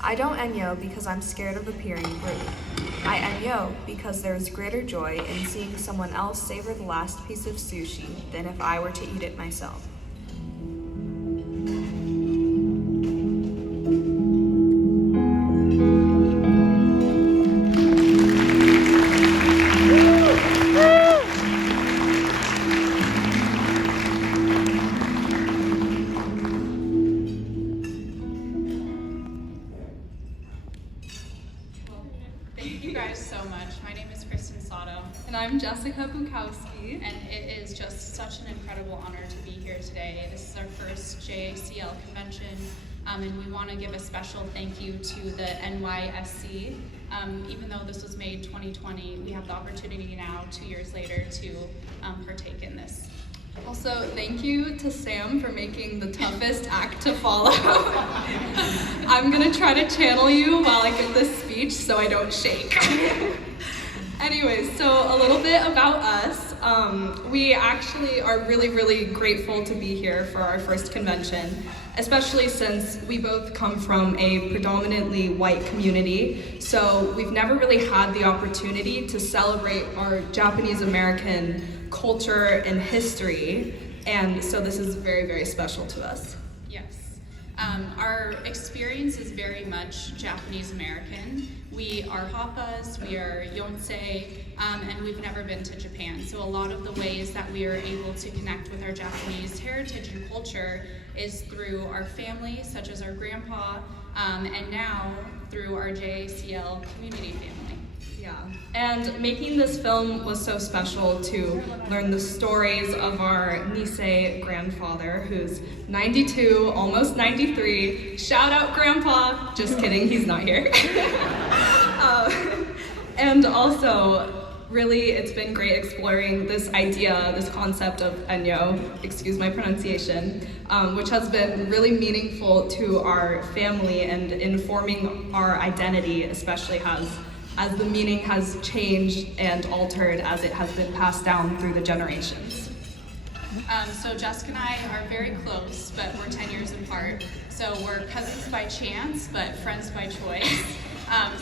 I don't Enryo because I'm scared of appearing rude. I Enryo because there is greater joy in seeing someone else savor the last piece of sushi than if I were to eat it myself. Thank you guys so much. My name is Kristen Sato. And I'm Jessica Bukowski. And it is just such an incredible honor to be here today. This is our first JACL convention, and we want to give a special thank you to the NYSC. Even though this was made 2020, we have the opportunity now, 2 years later, to partake in this. Also, thank you to Sam for making the toughest act to follow. I'm gonna try to channel you while I give this speech so I don't shake. Anyways, so a little bit about us. We actually are really grateful to be here for our first convention, especially since we both come from a predominantly white community. So we've never really had the opportunity to celebrate our Japanese American culture and history, and so this is very special to us. Yes. Our experience is very much Japanese American. We are Happas, we are Yonsei, and we've never been to Japan. So a lot of the ways that we are able to connect with our Japanese heritage and culture is through our family, such as our grandpa, and now through our JACL community family. Yeah, and making this film was so special to learn the stories of our Nisei grandfather, who's 92, almost 93. Shout out Grandpa! Just kidding, he's not here. And also, really, it's been great exploring this idea, this concept of Enryo, excuse my pronunciation, which has been really meaningful to our family and informing our identity, especially as the meaning has changed and altered as it has been passed down through the generations. So Jessica and I are very close, but we're 10 years apart. So we're cousins by chance, but friends by choice.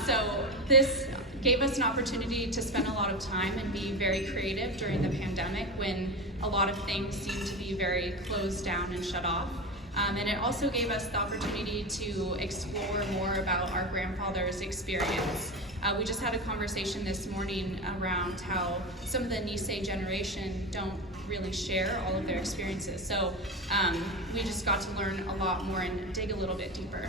So this gave us an opportunity to spend a lot of time and be very creative during the pandemic when a lot of things seemed to be very closed down and shut off. And it also gave us the opportunity to explore more about our grandfather's experience. We just had a conversation this morning around how some of the Nisei generation don't really share all of their experiences. So we just got to learn a lot more and dig a little bit deeper.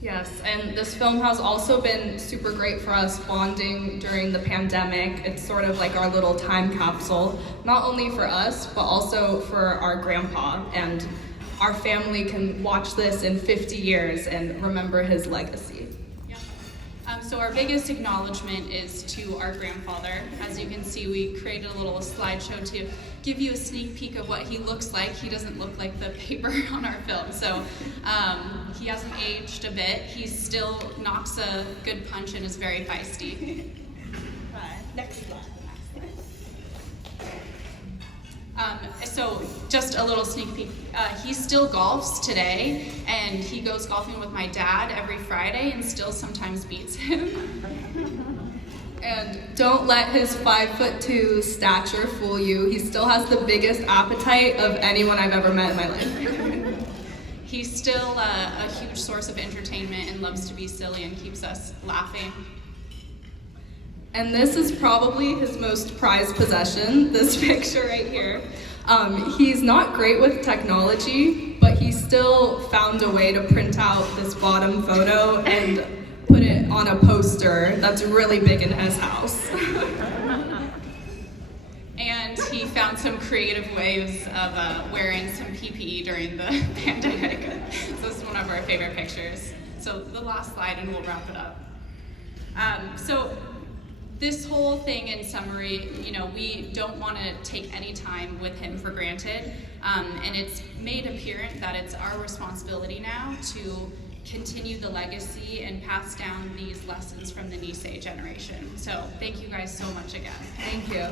Yes, and this film has also been super great for us bonding during the pandemic. It's sort of like our little time capsule, not only for us, but also for our grandpa. And our family can watch this in 50 years and remember his legacy. So our biggest acknowledgement is to our grandfather. As you can see, we created a little slideshow to give you a sneak peek of what he looks like. He doesn't look like the paper on our film, so he hasn't aged a bit. He still knocks a good punch and is very feisty. Next slide. So just a little sneak peek. He still golfs today, and he goes golfing with my dad every Friday and still sometimes beats him. And don't let his 5'2" stature fool you. He still has the biggest appetite of anyone I've ever met in my life. He's still a huge source of entertainment and loves to be silly and keeps us laughing. And this is probably his most prized possession, this picture right here. He's not great with technology, but he still found a way to print out this bottom photo and put it on a poster that's really big in his house. And he found some creative ways of wearing some PPE during the pandemic. So this is one of our favorite pictures. So the last slide and we'll wrap it up. So this whole thing in summary, we don't want to take any time with him for granted. And it's made apparent that it's our responsibility now to continue the legacy and pass down these lessons from the Nisei generation. So thank you guys so much again. Thank you.